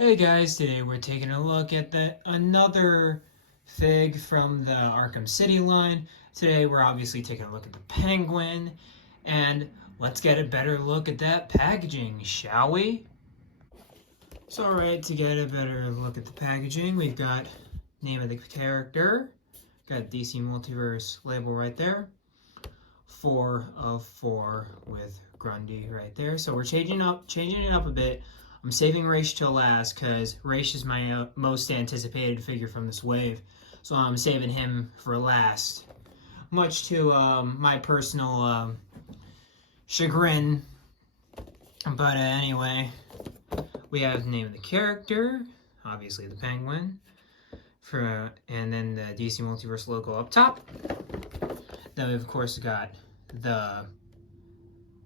Hey guys, today we're taking a look at another fig from the Arkham City line. Today we're obviously taking a look at the Penguin, and let's get a better look at that packaging, shall we? So alright, to get a better look at the packaging, we've got name of the character, got DC Multiverse label right there, 4 of 4 with Grundy right there. So we're changing it up a bit. I'm saving Raish till last because Raish is my most anticipated figure from this wave. So I'm saving him for last. Much to my personal chagrin. But anyway, we have the name of the character, obviously the Penguin, and then the DC Multiverse logo up top. Then we've of course got a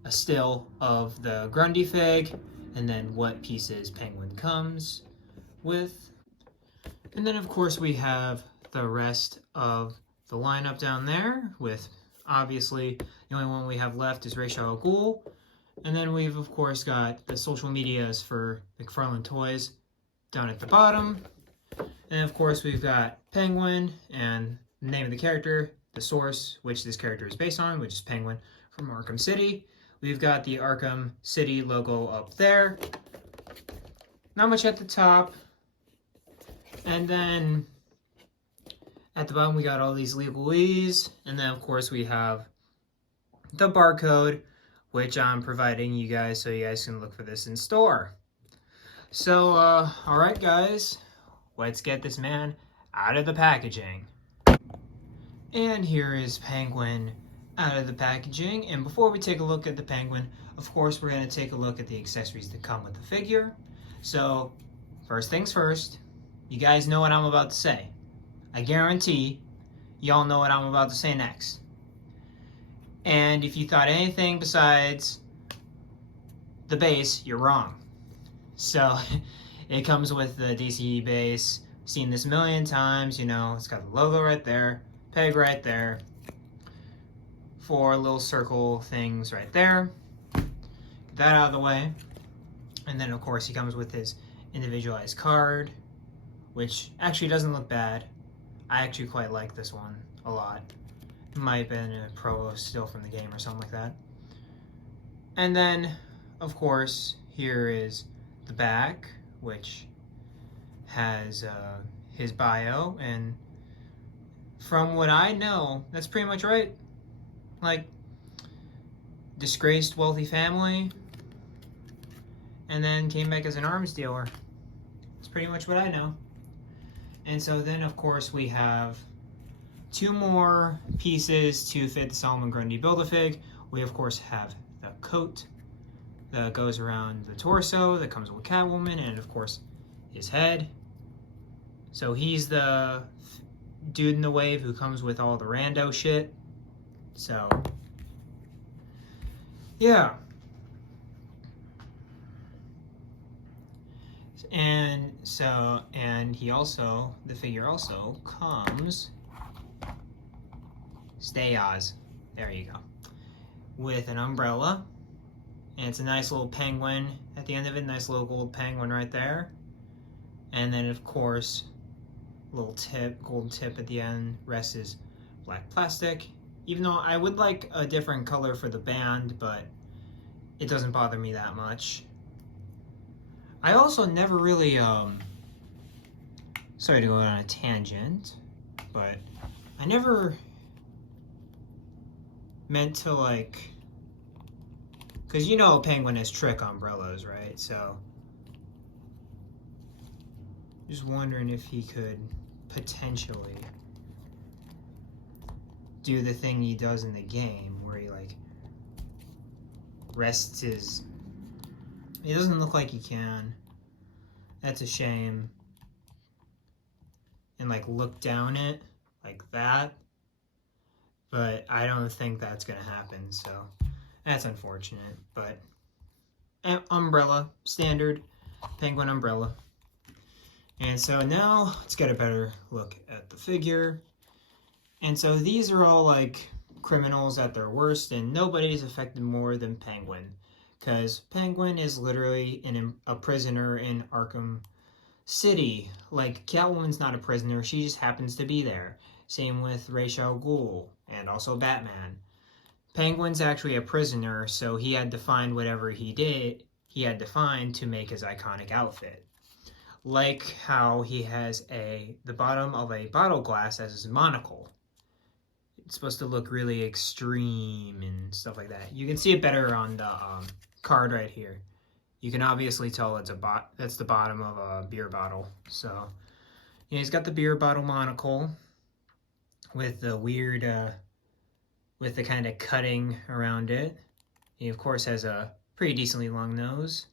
still of the Grundy fig, and then what pieces Penguin comes with. And then of course we have the rest of the lineup down there, with obviously the only one we have left is Ra's al Ghul. And then we've of course got the social medias for McFarlane Toys down at the bottom. And of course we've got Penguin and the name of the character, the source, which this character is based on, which is Penguin from Arkham City. We've got the Arkham City logo up there. Not much at the top. And then at the bottom we got all these legalese. And then of course we have the barcode, which I'm providing you guys so you guys can look for this in store. So, alright guys, let's get this man out of the packaging. And here is Penguin out of the packaging. And before we take a look at the Penguin, of course we're going to take a look at the accessories that come with the figure. So first things first, you guys know what I'm about to say. I guarantee y'all know what I'm about to say next. And if you thought anything besides the base, you're wrong. So it comes with the DC base. Seen this a million times, you know, it's got the logo right there, peg right there, 4 little circle things right there. Get that out of the way. And then of course he comes with his individualized card, which actually doesn't look bad. I actually quite like this one a lot. It might have been a pro still from the game or something like that. And then of course here is the back, which has his bio, and from what I know, that's pretty much right. Like, disgraced wealthy family, and then came back as an arms dealer. That's pretty much what I know. And so then, of course, we have 2 more pieces to fit the Solomon Grundy Build-A-Fig. We, of course, have the coat that goes around the torso that comes with Catwoman, and, of course, his head. So he's the dude in the wave who comes with all the rando shit. So, yeah. And he also, the figure also comes, stay Oz, there you go, with an umbrella. And it's a nice little penguin at the end of it, nice little gold penguin right there. And then of course, little tip, gold tip at the end, rest is black plastic. Even though I would like a different color for the band, but it doesn't bother me that much. I also never really, sorry to go on a tangent, but I never meant to, like, because you know Penguin has trick umbrellas, right? So, just wondering if he could potentially do the thing he does in the game where he like rests his, it doesn't look like he can. That's a shame. And like look down it like that. But I don't think that's gonna happen, so that's unfortunate. But umbrella, standard Penguin umbrella. And so now let's get a better look at the figure. And so these are all like criminals at their worst, and nobody's affected more than Penguin. because Penguin is literally a prisoner in Arkham city. Like, Catwoman's not a prisoner, she just happens to be there. Same with Ra's al Ghul and also Batman. Penguin's actually a prisoner, so he had to find whatever he had to find to make his iconic outfit. Like how he has the bottom of a bottle glass as his monocle. It's supposed to look really extreme and stuff like that. You can see it better on the card right here. You can obviously tell that's the bottom of a beer bottle. So, yeah, he's got the beer bottle monocle with the weird, with the kind of cutting around it. He, of course, has a pretty decently long nose.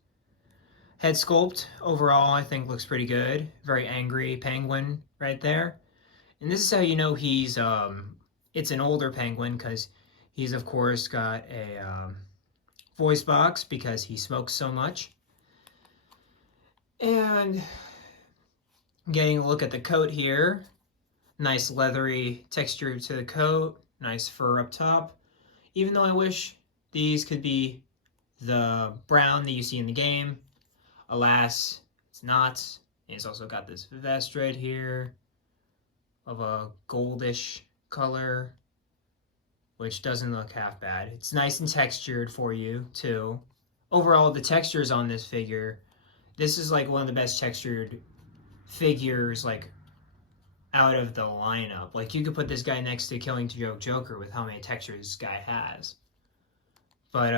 Head sculpt, overall, I think looks pretty good. Very angry penguin right there. And this is how you know he's, it's an older penguin, because he's, of course, got a voice box because he smokes so much. And getting a look at the coat here. Nice leathery texture to the coat. Nice fur up top. Even though I wish these could be the brown that you see in the game. Alas, it's not. And it's also got this vest right here of a goldish color, which doesn't look half bad. It's nice and textured for you, too. Overall, the textures on this figure, this is like one of the best textured figures, like, out of the lineup. Like, you could put this guy next to Killing Joke Joker with how many textures this guy has. But,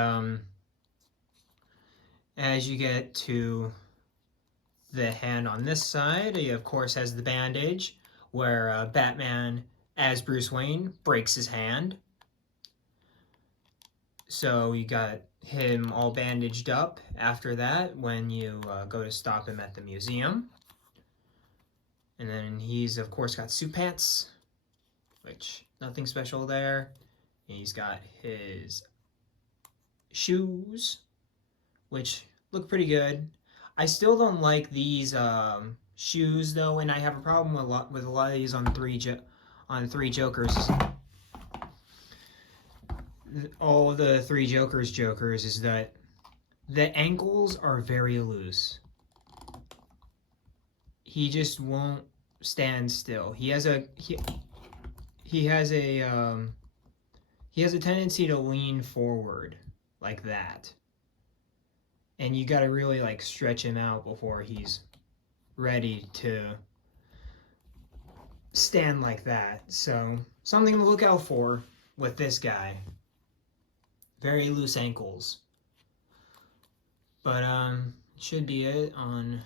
as you get to the hand on this side, he, of course, has the bandage, where Batman, as Bruce Wayne, breaks his hand. So you got him all bandaged up after that when you go to stop him at the museum. And then he's, of course, got suit pants, which nothing special there. And he's got his shoes, which look pretty good. I still don't like these shoes, though, and I have a problem with a lot of these on three Jokers. All the three Jokers is that the ankles are very loose. He just won't stand still. He has a tendency to lean forward like that. And you gotta really like stretch him out before he's ready to stand like that. So, something to look out for with this guy. Very loose ankles. But should be it on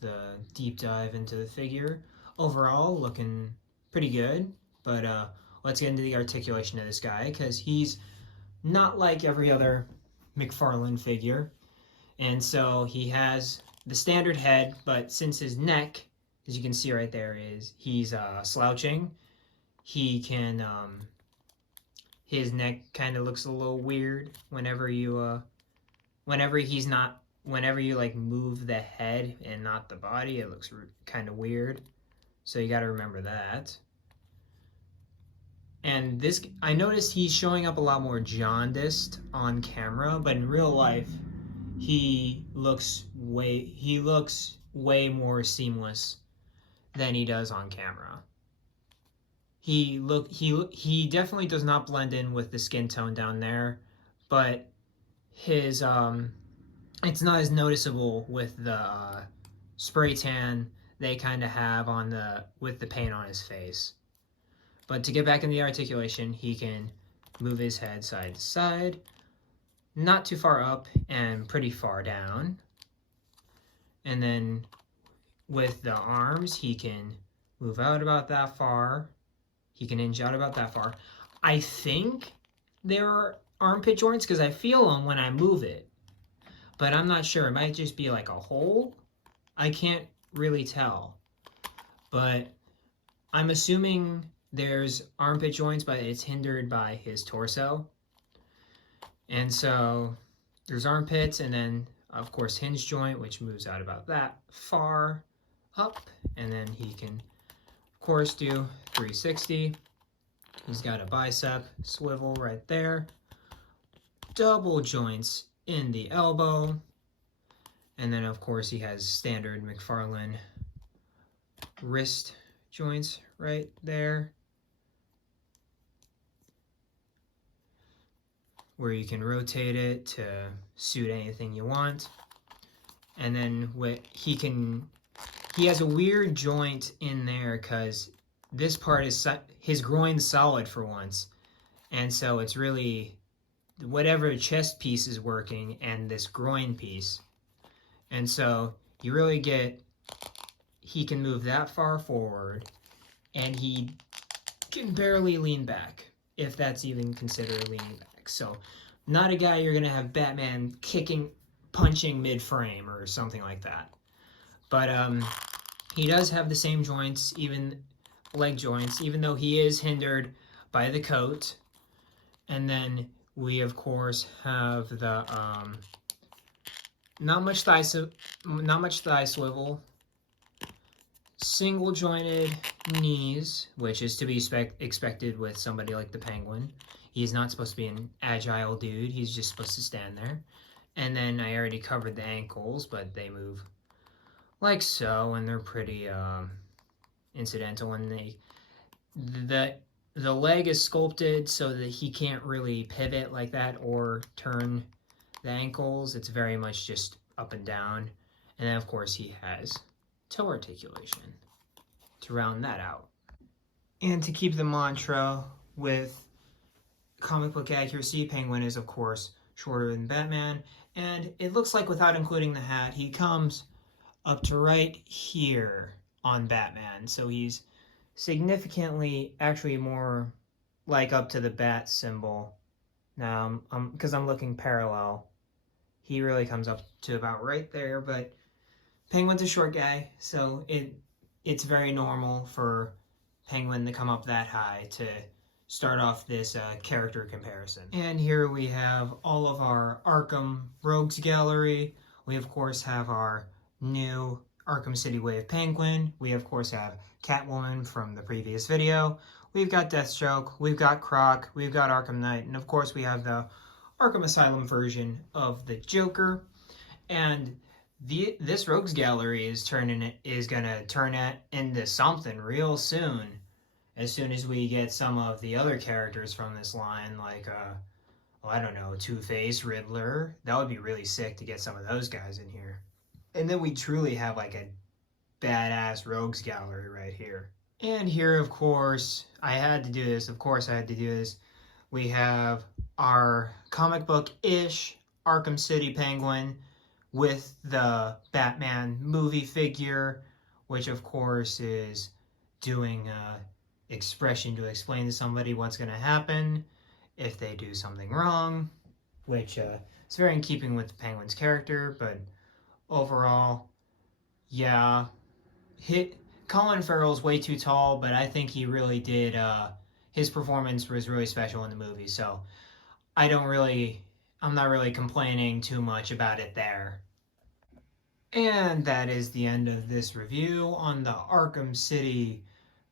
the deep dive into the figure. Overall, looking pretty good. But let's get into the articulation of this guy, because he's not like every other McFarlane figure. And so he has the standard head, but since his neck, as you can see right there, he's slouching, he can his neck kind of looks a little weird whenever you like move the head and not the body. It looks kind of weird, so you got to remember that. And this, I noticed he's showing up a lot more jaundiced on camera, but in real life he looks way more seamless than he does on camera. He definitely does not blend in with the skin tone down there, but his it's not as noticeable with the spray tan they kind of have with the paint on his face. But to get back in the articulation, he can move his head side to side, not too far up and pretty far down. And then with the arms, he can move out about that far. He can hinge out about that far. I think there are armpit joints because I feel them when I move it. But I'm not sure. It might just be like a hole. I can't really tell. But I'm assuming there's armpit joints, but it's hindered by his torso. And so there's armpits, and then, of course, hinge joint, which moves out about that far up. And then he can, of course, do 360. He's got a bicep swivel right there. Double joints in the elbow. And then, of course, he has standard McFarlane wrist joints right there, where you can rotate it to suit anything you want. And then he has a weird joint in there because this part is his groin's solid for once, and so it's really whatever chest piece is working and this groin piece, and so you really he can move that far forward, and he can barely lean back, if that's even considered leaning back. So not a guy you're gonna have Batman punching mid-frame or something like that. But he does have the same joints, even leg joints, even though he is hindered by the coat. And then we, of course, have the not much thigh swivel, single jointed knees, which is to be expected with somebody like the Penguin. He's not supposed to be an agile dude. He's just supposed to stand there. And then I already covered the ankles, but they move like so, and they're pretty incidental. And the leg is sculpted so that he can't really pivot like that or turn the ankles. It's very much just up and down. And then, of course, he has toe articulation to round that out. And to keep the mantra with comic book accuracy, Penguin is, of course, shorter than Batman. And it looks like, without including the hat, he comes up to right here on Batman. So he's significantly, actually more like up to the bat symbol. Now, because I'm looking parallel, he really comes up to about right there. But Penguin's a short guy, so it's very normal for Penguin to come up that high to start off this character comparison. And here we have all of our Arkham Rogues Gallery. We, of course, have our new Arkham City Wave Penguin. We, of course, have Catwoman from the previous video. We've got Deathstroke. We've got Croc. We've got Arkham Knight. And, of course, we have the Arkham Asylum version of the Joker. And this Rogues Gallery is going to turn into something real soon. As soon as we get some of the other characters from this line, like, I don't know, Two-Face, Riddler. That would be really sick to get some of those guys in here. And then we truly have, like, a badass Rogues Gallery right here. And here, of course, I had to do this. Of course I had to do this. We have our comic book-ish Arkham City Penguin with the Batman movie figure, which, of course, is doing expression to explain to somebody what's going to happen if they do something wrong, which is very in keeping with the Penguin's character. But overall, yeah, Colin Farrell's way too tall, but I think he really did, his performance was really special in the movie, so I'm not really complaining too much about it there. And that is the end of this review on the Arkham City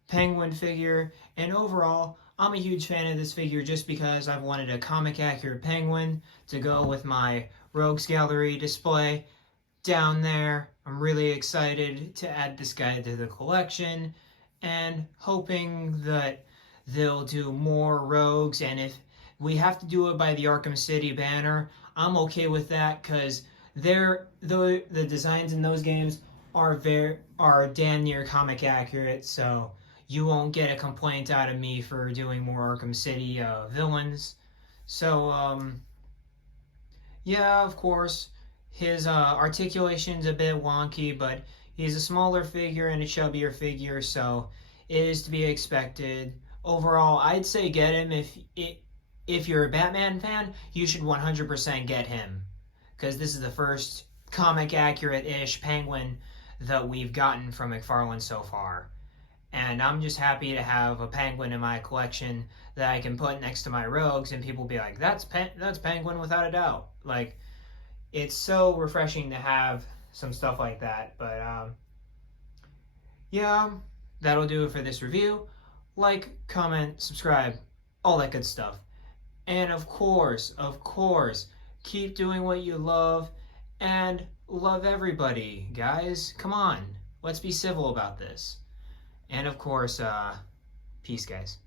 Penguin figure. And overall, I'm a huge fan of this figure just because I've wanted a comic accurate Penguin to go with my Rogues Gallery display down there. I'm really excited to add this guy to the collection and hoping that they'll do more Rogues. And if we have to do it by the Arkham City banner, I'm okay with that, because the designs in those games are damn near comic accurate, so you won't get a complaint out of me for doing more Arkham City villains. So, yeah, of course, his articulation's a bit wonky, but he's a smaller figure and a chubbier figure, so it is to be expected. Overall, I'd say get him. If you're a Batman fan, you should 100% get him, because this is the first comic accurate-ish Penguin that we've gotten from McFarlane so far. And I'm just happy to have a Penguin in my collection that I can put next to my Rogues, and people be like, that's Penguin without a doubt. Like, it's so refreshing to have some stuff like that. But, yeah, that'll do it for this review. Like, comment, subscribe, all that good stuff. And of course, keep doing what you love, and love everybody, guys. Come on. Let's be civil about this. And of course, peace, guys.